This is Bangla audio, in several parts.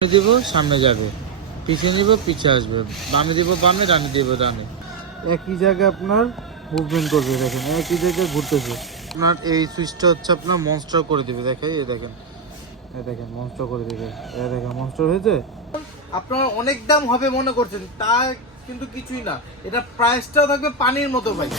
সামনে দিব সামনে যাবে। পিছিয়ে নিব পিছিয়ে আসবে। বামে দিব বামে ডানে দিব ডানে। একই জায়গায় আপনার মুভমেন্ট করবে দেখেন একই জায়গায় ঘুরতেছে। আপনার এই সুইচটা হচ্ছে আপনার মনস্টার করে দিবে দেখেন এই দেখেন। এই দেখেন মনস্টার করে দিবে। এই দেখেন মনস্টার হয়েছে। আপনারা অনেক দাম হবে মনে করছেন তা কিন্তু কিছুই না। এটা প্রাইসটাও থাকবে পানির মতো ভাই।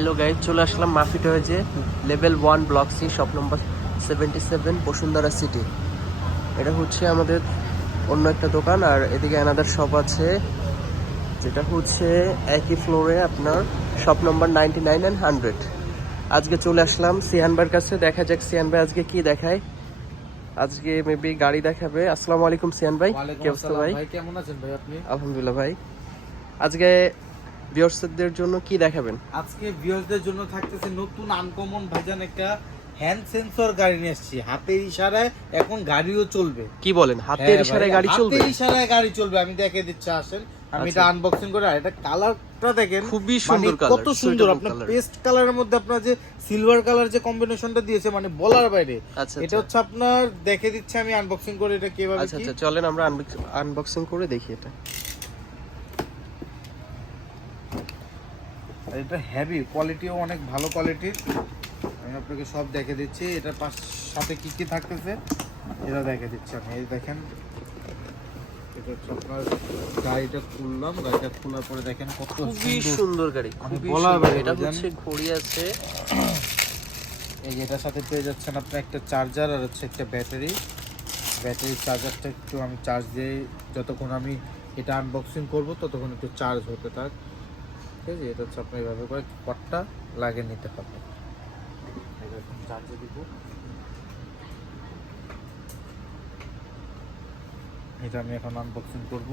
হ্যালো গাইজ চলে আসলাম মাফি টয়েজে level one block C shop number seventy seven Bashundhara city এটা হচ্ছে আমাদের অন্য একটা দোকান আর এদিকে অ্যানাদার শপ আছে যেটা হচ্ছে একই ফ্লোরে আপনার shop number ninety nine and hundred আজকে চলে আসলাম সিয়ান ভাইয়ের কাছে দেখা যাক সিয়ান ভাই আজকে কি দেখায়। আজকে মেবি গাড়ি দেখাবে। আসসালামু আলাইকুম সিয়ান ভাই। কি অবস্থা ভাই? ভাই কেমন আছেন ভাই আপনি? আলহামদুলিল্লাহ ভাই। আজকে ভিউয়ার্সদের জন্য কি দেখাবেন? আজকে ভিউয়ারদের জন্য থাকতেছে নতুন আনকমন ভাইজান একটা হ্যান্ড সেন্সর গাড়ি নিয়ে এসেছি হাতের ইশারায় এখন গাড়িও চলবে। কি বলেন? হাতের হ্যাঁ ইশারায় গাড়ি চলবে? হাতের ইশারায় গাড়ি চলবে আমি দেখে দিচ্ছি আসেন। আমি আচ্ছা। এটা আনবক্সিং করে আর এটা কালারটা দেখেন। খুবই মানে সুন্দর colour, কত সুন্দর আপনার। পেস্ট কালারের মধ্যে আপনার যে সিলভার কালার যে কম্বিনেশনটা দিয়েছে মানে বলার বাইরে। আচ্ছা এটা হচ্ছে আপনার দেখে দিচ্ছে আমি আনবক্সিং করে এটা কীভাবে আচ্ছা কি। আচ্ছা চলেন আমরা আনবক্সিং করে দেখি এটা। এটা হেভি কোয়ালিটিও অনেক ভালো কোয়ালিটির আমি আপনাকে সব দেখে দিচ্ছি এটার পাশ সাথে কি কি থাকতেছে এটা দেখে দিচ্ছি আমি। এই দেখেন এটা হচ্ছে আপনার গাড়িটা খুললাম। গাড়িটা খোলার পরে দেখেন কত খুবই সুন্দর। গাড়ি এটা হচ্ছে ঘড়ি আছে। এই যে এটার সাথে পেয়ে যাচ্ছেন আপনি একটা চার্জার আর হচ্ছে একটা ব্যাটারি ব্যাটারি চার্জারটা একটু আমি চার্জ দিয়ে যতক্ষণ আমি এটা আনবক্সিং করব ততক্ষণ একটু চার্জ হতে থাক। ঠিক আছে এটা হচ্ছে আপনি এভাবে করে পটটা লাগিয়ে নিতে হবে। চার্জে দিব এটা আমি এখন আনবক্সিং করব।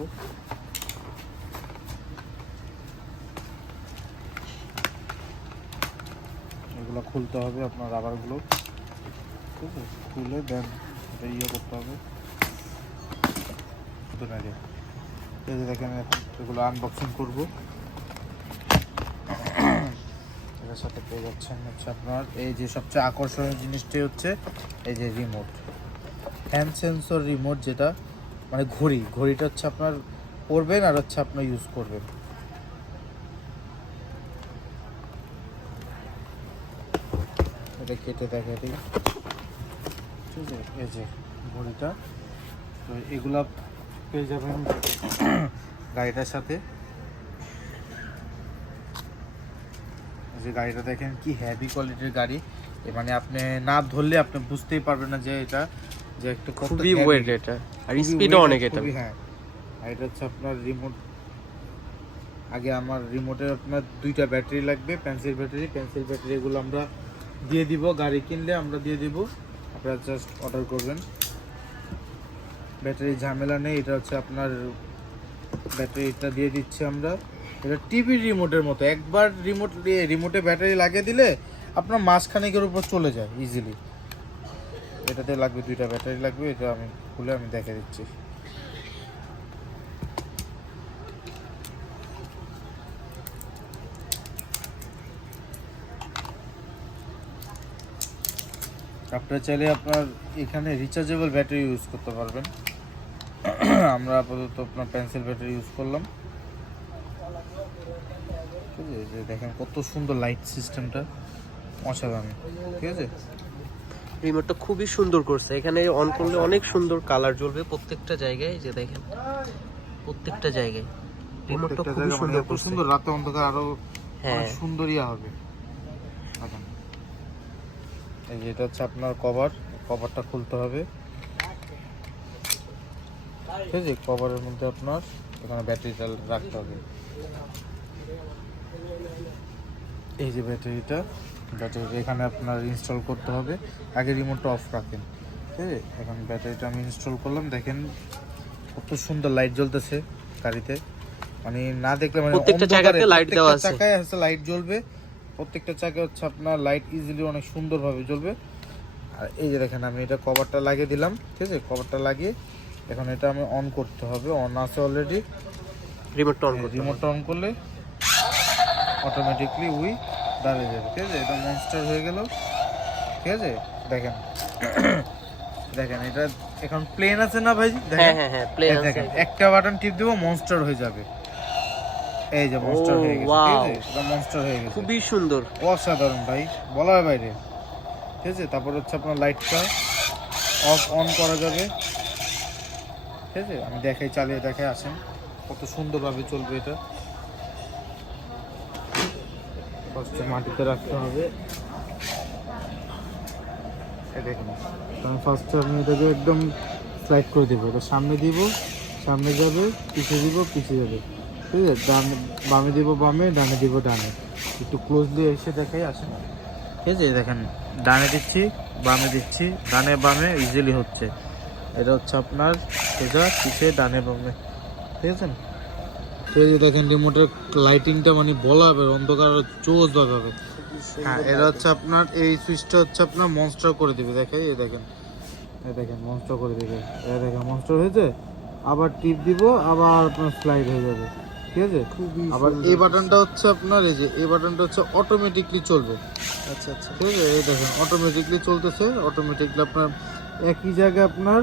এগুলো খুলতে হবে আপনার রাবারগুলো ঠিক আছে? খুলে দেন এটা ইয়ে করতে হবে। এই যে দেখেন, এখন এগুলো আনবক্সিং করব। সাথে পেয়ে যাচ্ছেন হচ্ছে আপনার এই যে সবচেয়ে আকর্ষণীয় জিনিসটি হচ্ছে এই যে রিমোট হ্যান্ড সেন্সর রিমোট যেটা মানে ঘড়ি। ঘড়িটা হচ্ছে আপনার পরবেন আর হচ্ছে আপনার ইউজ করবেন। এটা কেটে দেখে দিই। ঠিক আছে, এই যে ঘড়িটা। তো এগুলা পেয়ে যাবেন গাড়িটার সাথে। যে গাড়িটা দেখেন কি হেভি কোয়ালিটির গাড়ি। মানে আপনি না ধরলে আপনি বুঝতেই পারবেন না যে এটা যে একটু খুবই ওয়েট এটা। আর স্পিডও অনেক এটা। হ্যাঁ। আর এটা হচ্ছে আপনার রিমোট আগে আমার রিমোটের আপনার দুইটা ব্যাটারি লাগবে পেন্সিল ব্যাটারি পেন্সিল ব্যাটারি এগুলো আমরা দিয়ে দিব গাড়ি কিনলে আমরা দিয়ে দিব। আপনারা জাস্ট অর্ডার করবেন। ব্যাটারি ঝামেলা নেই এটা হচ্ছে আপনার ব্যাটারিটা দিয়ে দিচ্ছি আমরা। এটা টিভির রিমোটের মতো। একবার রিমোট রিমোটে ব্যাটারি লাগিয়ে দিলে আপনার মাসখানেকের উপর চলে যায় ইজিলি এটাতে লাগবে, দুইটা ব্যাটারি লাগবে, এটা আমি খুলে আমি দেখে দিচ্ছি। আপনার চাইলে আপনার এখানে রিচার্জেবল ব্যাটারি ইউজ করতে পারবেন। আমরা আপাতত আপনার পেন্সিল ব্যাটারি ইউজ করলাম ঠিক আছে এই যে দেখেন কত সুন্দর লাইট সিস্টেমটা অসাধারণ ঠিক আছে? রিমোটটা খুবই সুন্দর করছে। এখানে অন করলে অনেক সুন্দর কালার জ্বলবে প্রত্যেকটা জায়গায় যে দেখেন প্রত্যেকটা জায়গায়। রিমোটটা খুবই মানে সুন্দর করছে। সুন্দর রাতে অন্ধকার আরও হ্যাঁ অনেক সুন্দর ইয়া হবে। দেখেন। এই যে এটা হচ্ছে আপনার কভার কভারটা খুলতে হবে। ঠিক আছে? কভারের মধ্যে আপনার এখানে ব্যাটারিটা রাখতে হবে। এই যে ব্যাটারিটা ব্যাটারিটা এখানে আপনার ইনস্টল করতে হবে। আগে রিমোটটা অফ রাখেন ঠিক আছে? এখন ব্যাটারিটা আমি ইনস্টল করলাম দেখেন কত সুন্দর লাইট জ্বলতেছে গাড়িতে। মানে না দেখলে মানে প্রত্যেকটা চাকাতে light দেওয়া আছে। চাকায় হচ্ছে লাইট জ্বলবে প্রত্যেকটা চাকায় হচ্ছে আপনার লাইট ইজিলি অনেক সুন্দরভাবে জ্বলবে। আর এই যে দেখেন আমি এটা কভারটা লাগিয়ে দিলাম ঠিক আছে? কভারটা লাগিয়ে এখন এটা আমি অন করতে হবে অন আছে অলরেডি রিমোটটা অন করতে হবে। রিমোট অন করলে অটোমেটিকলি উই দাঁড়িয়ে যাবে ঠিক আছে? এটা মনস্টার হয়ে গেল ঠিক আছে? দেখেন দেখেন এটা এখন প্লেন আছে না ভাই? হ্যাঁ দেখেন হ্যাঁ হ্যাঁ প্লেন এই দেখেন একটা বাটন টিপ দেবো মনস্টার হয়ে যাবে। এই যে মনস্টার হয়ে গেছে. ঠিক আছে? এটা মনস্টার হয়ে গেছে। খুবই সুন্দর। অসাধারণ ভাই বলার বাইরে। ঠিক আছে? তারপর হচ্ছে আপনার লাইটটা অফ অন করা যাবে। ঠিক আছে? আমি দেখাই চালিয়ে দেখাই আসেন। কত সুন্দরভাবে চলবে এটা। মাটিতে রাখতে হবে। দেখুন, কারণ ফার্স্টে আমি এটাকে একদম স্লাইড করে দেবো। এটা সামনে দিব, সামনে যাবে, পিছিয়ে দিব, পিছিয়ে যাবে। ঠিক আছে? ডানে, বামে দিব বামে, ডানে দিব ডানে। একটু ক্লোজলি এসে দেখাই আসেন ঠিক আছে? দেখেন, ডানে দিচ্ছি, বামে দিচ্ছি, ডানে বামে ইজিলি হচ্ছে। এটা হচ্ছে আপনার সোজা পিছিয়ে ডানে বামে। ঠিক আছে? তো এই যে দেখেন রিমোটের লাইটিংটা মানে বলা হবে অন্ধকার চোজ হবে হ্যাঁ এটা হচ্ছে আপনার এই সুইচটা হচ্ছে আপনার মনস্টার করে দিবে দেখেন এই দেখেন। এই দেখেন মনস্টার করে দিবে। এই দেখেন মনস্টার হয়েছে আবার টিপ দিব আবার আপনার স্লাইড হয়ে যাবে ঠিক আছে? আবার এই বাটনটা হচ্ছে আপনার এই যে এই বাটনটা হচ্ছে অটোমেটিকলি চলবে। আচ্ছা আচ্ছা। ঠিক আছে? এই দেখেন অটোমেটিকলি চলতেছে অটোমেটিকলি আপনার একই জায়গায় আপনার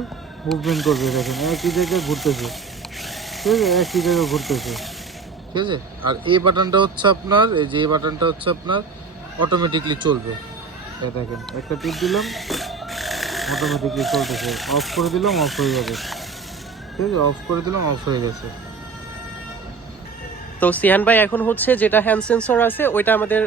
মুভমেন্ট করবে দেখেন একই জায়গায় ঘুরতেছে। ঠিক আছে একই জায়গায় ঘুরতেছে। ঠিক আছে? আর এই বাটনটা হচ্ছে আপনার এই যে এই বাটনটা হচ্ছে আপনার অটোমেটিকলি চলবে। দেখেন একটা টিপ দিলাম অটোমেটিকলি চলতেছে। অফ করে দিলাম অফ হয়ে যাবে। ঠিক আছে? অফ করে দিলাম অফ হয়ে গেছে। তো সিহান ভাই এখন হচ্ছে যেটা হ্যান্ড সেন্সর আছে ওইটা আমাদের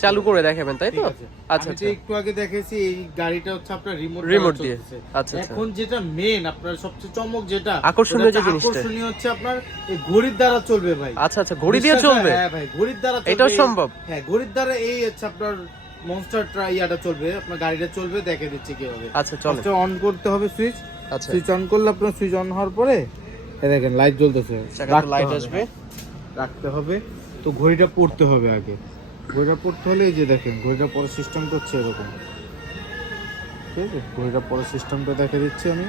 চালু করে দেখাবেন তাই তো? আচ্ছা আচ্ছা। একটু আগে দেখেছি এই গাড়িটা হচ্ছে আপনার রিমোট Remote দিয়ে। আচ্ছা, আচ্ছা। এখন যেটা মেন আপনার সবচেয়ে চমক যেটা আকর্ষণীয় যে জিনিসটা। আকর্ষণীয় হচ্ছে আপনার এই ঘড়ির দ্বারা চলবে ভাই। আচ্ছা আচ্ছা ঘড়ি দিয়ে চলবে? হ্যাঁ ভাই ঘড়ির দ্বারা এটাও এই- সম্ভব? হ্যাঁ ঘড়ির দ্বারা এই হচ্ছে আপনার মনস্টার ইয়াটা চলবে আপনার গাড়িটা চলবে দেখে দিচ্ছি কীভাবে। আচ্ছা চলে অন করতে হবে সুইচ আচ্ছা। সুইচ অন করলে আপনার সুইচ অন হওয়ার পরে এই দেখেন লাইট জ্বলতেছে। লাইট আসবে। রাখতে হবে। তো ঘড়িটা পড়তে হবে আগে। ঘড়িটা পড়তে হলে এই যে দেখেন ঘড়িটা পড়ার সিস্টেমটা হচ্ছে এরকম। ঠিক আছে? ঘড়িটা পড়ার সিস্টেমটা দেখে দিচ্ছি আমি।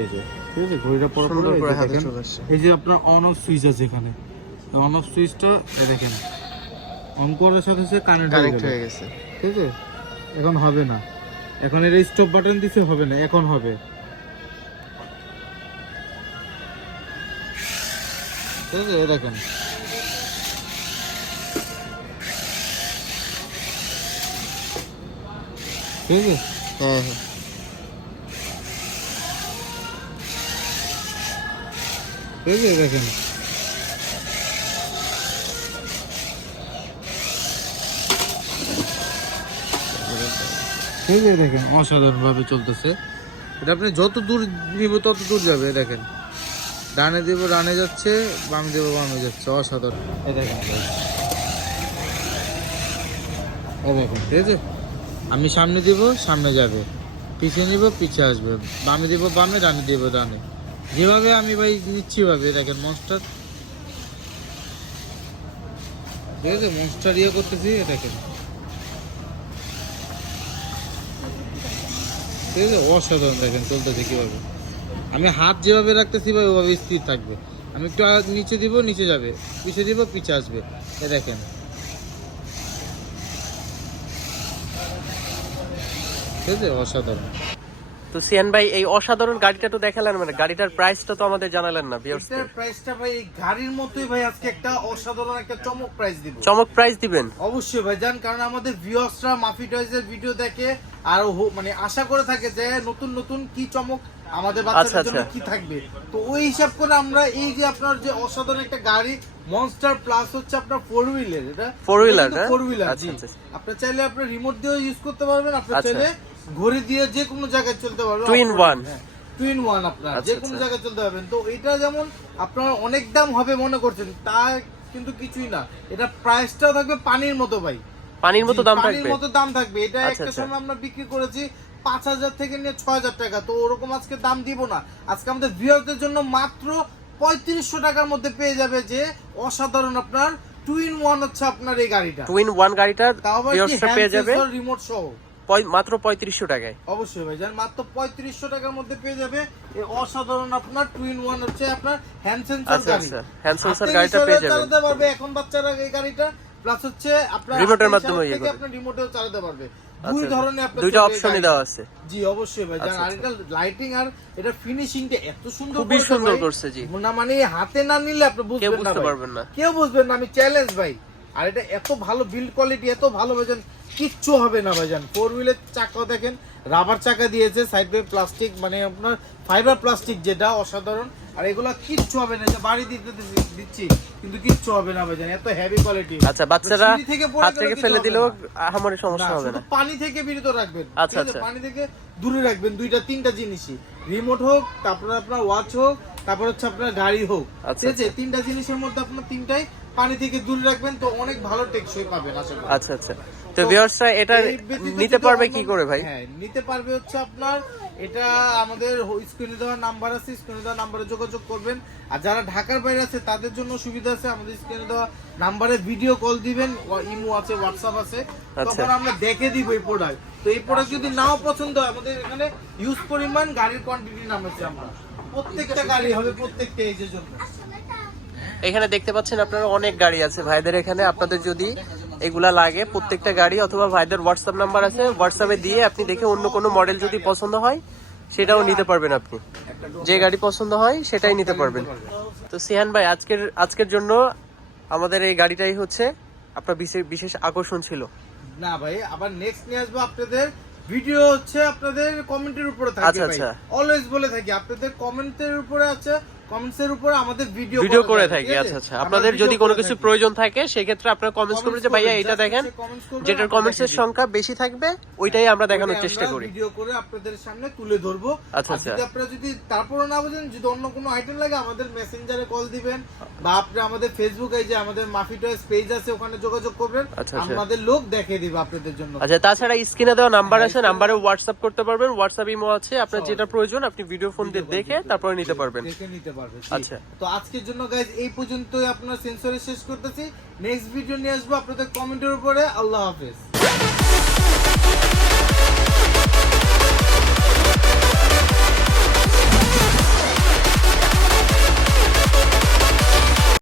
এই যে ঠিক আছে? ঘড়িটা পড়ার পরে এই যে দেখেন এই যে আপনার অন অফ সুইচ আছে এখানে। অন অফ সুইচটা এই দেখেন অন করার সাথে সাথে কানেক্ট হয়ে গেছে। ঠিক আছে? এখন হবে না। এখন এর স্টপ বাটন দিতে হবে না এখন হবে। ঠিক আছে? এই দেখেন। ঠিক আছে? হ্যাঁ হ্যাঁ। ঠিক আছে দেখেন। ঠিক আছে দেখেন অসাধারণ ভাবে চলতেছে। এটা আপনি যত দূর নিব, তত দূর যাবে দেখেন। ডানে দেব, ডানে যাচ্ছে, বামে দেব, বামে যাচ্ছে, অসাধারণ। এই দেখেন। দেখেন। ঠিক আছে আমি সামনে দিব, সামনে যাবে। পিছিয়ে নিব পিছিয়ে আসবে। বামে দিব বামে, ডানে দিব ডানে। যেভাবে আমি ভাই নিচ্ছি ভাবে, দেখেন মনস্টার ঠিক আছে মনস্টার ইয়ে করতেছি, দেখেন। ঠিক আছে, অসাধারণ, দেখেন, চলতেছে কীভাবে। আমি হাত যেভাবে রাখতেছি ভাই, ওভাবে স্থির থাকবে। আমি একটু নিচে দিব, নিচে যাবে। পিছে দিব, পিছে আসবে। এ দেখেন। ঠিক আছে অসাধারণ তো সিয়ান ভাই এই অসাধারণ গাড়িটা তো দেখালেন মানে গাড়িটার প্রাইসটা তো আমাদের জানালেন না ভিউয়ার্স এটার প্রাইসটা ভাই গাড়ির মতোই ভাই আজকে একটা অসাধারণ একটা চমক প্রাইস দিব চমক প্রাইস দিবেন অবশ্যই ভাই জান কারণ আমাদের ভিউয়ার্সরা মাফি টয়েজের ভিডিও দেখে আর মানে আশা করে থাকে যে নতুন নতুন কি চমক আমাদের আচ্ছা, বাচ্চাদের জন্য আচ্ছা। কি থাকবে তো ওই হিসাব করে আমরা এই যে আপনার যে অসাধারণ একটা গাড়ি মনস্টার প্লাস হচ্ছে আপনার ফোর হুইলার এটা wheeler, হ্যাঁ? ফোর হুইলার জি আচ্ছা। আপনার চাইলে আপনার রিমোট দিয়েও ইউজ করতে পারবেন আপনার। চাইলে ঘড়ি দিয়ে যে কোনো জায়গায় চলতে পারবেন। In one। টুইন ওয়ান আপনার যে কোনো আচ্ছা। জায়গায় চলতে পারবেন। তো এটা যেমন আপনার অনেক দাম হবে মনে করছেন তা কিন্তু কিছুই না। এটা প্রাইসটাও থাকবে পানির মতো ভাই। পানির মতো দাম পানির মতো দাম থাকবে। এটা আচ্ছা, একটা আচ্ছা। সময় আমরা বিক্রি করেছি পাঁচ হাজার থেকে নিয়ে ছয় হাজার টাকা। তো ওরকম আজকে দাম দিব না। আজকে আমাদের ভিউয়ারদের জন্য মাত্র পঁয়ত্রিশশো টাকার মধ্যে পেয়ে যাবে যে অসাধারণ আপনার টু ইন ওয়ান হচ্ছে আপনার এই গাড়িটা। টুইন ওয়ান গাড়িটা পেয়ে যাবে। রিমোট সহ। মাত্র পঁয়ত্রিশশো টাকায়। অবশ্যই মাত্র পঁয়ত্রিশশো টাকার মধ্যে পেয়ে যাবে অসাধারণ আপনার টু ইন ওয়ান হচ্ছে আপনার হ্যান্ড সেন্সর আচ্ছা, গাড়ি। আচ্ছা, hand গাড়িটা পেয়ে। চালাতে পারবে এখন বাচ্চারা এই গাড়িটা প্লাস হচ্ছে আপনার রিমোটের মাধ্যমে ইয়ে করবে। আপনার রিমোটেও চালাতে পারবে। দুই আচ্ছা, ধরনের আপনার দুইটা অপশনই দেওয়া আছে। জি অবশ্যই ভাই জান আর এটা লাইটিং আর এটা ফিনিশিংটা এত সুন্দর খুবই সুন্দর করছে, জি। না মানে হাতে না নিলে আপনি বুঝবেন না বুঝতে পারবেন না। কেউ বুঝবেন না আমি চ্যালেঞ্জ ভাই। আর এটা এত ভালো বিল্ড কোয়ালিটি এত ভালো ভাইজান। কিচ্ছু হবে না ভাইজান। ফোর হুইলের চাকা দেখেন রাবার চাকা দিয়েছে সাইড বাই প্লাস্টিক মানে আপনার ফাইবার প্লাস্টিক যেটা অসাধারণ। আর এগুলো কিচ্ছু হবে না বাড়ি দিতে দিচ্ছি কিন্তু কিচ্ছু হবে না ভাইজান এত হেভি কোয়ালিটি আচ্ছা বাচ্চারা থেকে হাত থেকে ফেলে দিলেও না। আহামরি সমস্যা হবে না। পানি থেকে বিরত রাখবেন আচ্ছা, আচ্ছা। পানি থেকে দূরে রাখবেন দুইটা তিনটা জিনিসই। রিমোট হোক তারপরে আপনার ওয়াচ হোক তারপর হচ্ছে আপনার গাড়ি হোক আচ্ছা, ঠিক আছে? তিনটা জিনিসের মধ্যে আপনার তিনটাই পানি থেকে দূরে রাখবেন তো অনেক ভালো টেকসই পাবেন আচ্ছা আচ্ছা। তো ভিউয়ার্সরা এটা নিতে পারবে কি করে ভাই? হ্যাঁ নিতে পারবে হচ্ছে আপনার এটা আমাদের স্ক্রিনে দেওয়া নাম্বার আছে স্ক্রিনে দেওয়া নাম্বারে যোগাযোগ করবেন। আর যারা ঢাকার বাইরে আছে তাদের জন্য সুবিধা আছে আমাদের স্ক্রিনে দেওয়া নাম্বারে ভিডিও কল দিবেন ইমো আছে হোয়াটসঅ্যাপ আছে। আচ্ছা। তখন আমরা দেখে দিব এই প্রোডাক্ট তো এই প্রোডাক্ট যদি নাও পছন্দ হয় আমাদের এখানে ইউজ পরিমাণ গাড়ির কোয়ান্টিটি নামাচ্ছি আমরা। প্রত্যেকটা গাড়ি হবে প্রত্যেকটা এজের জন্য। এখানে দেখতে পাচ্ছেন আপনারা অনেক গাড়ি আছে। ভাইদের এখানে আপনাদের যদি এগুলা লাগে প্রত্যেকটা গাড়ি অথবা ভাইদের হোয়াটসঅ্যাপ নাম্বার আছে। হোয়াটসঅ্যাপে দিয়ে আপনি দেখে অন্য কোনো মডেল যদি পছন্দ হয় সেটাও নিতে পারবেন আপনি। যে গাড়ি পছন্দ হয় সেটাই নিতে পারবেন। তো সিহান ভাই আজকের আজকের জন্য আমাদের এই গাড়িটাই হচ্ছে আপনার বিশেষ বিশেষ আকর্ষণ ছিল। না ভাই আবার নেক্সট নিয়ে আসব আপনাদের। ভিডিও হচ্ছে আপনাদের কমেন্টের উপরে থাকে আচ্ছা, ভাই। আচ্ছা। অলওয়েজ বলে থাকি আপনাদের কমেন্টের উপরে আছে কমেন্টস এর উপরে আমাদের ভিডিও ভিডিও করে থাকি আচ্ছা আচ্ছা। আপনাদের যদি কোনো কিছু প্রয়োজন থাকে সেক্ষেত্রে আপনারা কমেন্টস করবেন যে ভাইয়া এটা দেখেন যেটার কমেন্টসের সংখ্যা বেশি থাকবে ওইটাই আমরা দেখানোর চেষ্টা করি। ভিডিও করে আপনাদের সামনে তুলে ধরবো। আচ্ছা, আচ্ছা। আপনারা যদি তারপরে না বুঝেন যদি অন্য কোনো আইটেম লাগে আমাদের মেসেঞ্জারে কল দিবেন বা আপনি আমাদের ফেসবুক এই যে আমাদের মাফি টয়েস পেজ আছে ওখানে যোগাযোগ করবেন আচ্ছা, আচ্ছা। আমাদের লোক দেখিয়ে দিবে আপনাদের জন্য। আচ্ছা তাছাড়া স্ক্রিনে দেওয়া নাম্বার আছে নাম্বারে হোয়াটসঅ্যাপ করতে পারবেন হোয়াটসঅ্যাপ ইমো আছে আপনার যেটা প্রয়োজন আপনি ভিডিও ফোন দিয়ে দেখে তারপরে নিতে পারবেন। দেখে নিতে পারবে আচ্ছা। তো আজকের জন্য গাইজ এই পর্যন্তই আপনার সেন্সরে শেষ করতেছি। নেক্সট ভিডিও নিয়ে আসব আপনাদের কমেন্টের উপরে। আল্লাহ হাফেজ।